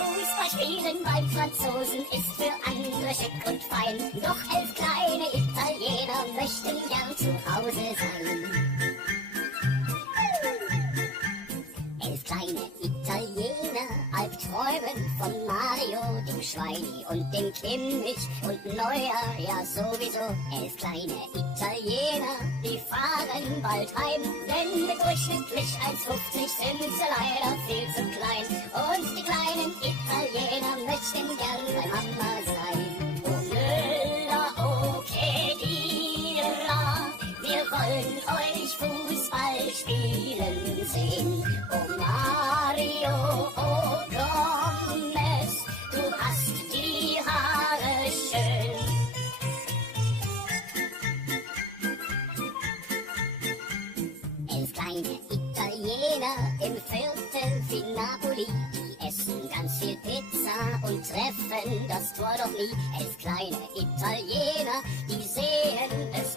Fußballspielen beim Franzosen ist für andere schick und fein. Doch 11 kleine Italiener möchten gern zu Hause sein. 11 kleine Italiener albträumen von Mario, dem Schweini und dem Kimmich und Neuer, ja sowieso. 11 kleine Italiener, die fahren bald heim, denn mit durchschnittlich 1,50 sind sie leider viel zu klein. Und die kleinen Italiener möchten gern bei Mama sein. Oh Müller, oh Kedira, wir wollen euch Fußball spielen sehen. Oh Mario, oh Gomez, du hast die Haare schön. Elf kleine Italiener im Viertel wie Napoli, die essen ganz viel Pizza und treffen das Tor doch nie. 11 kleine Italiener, die sehen es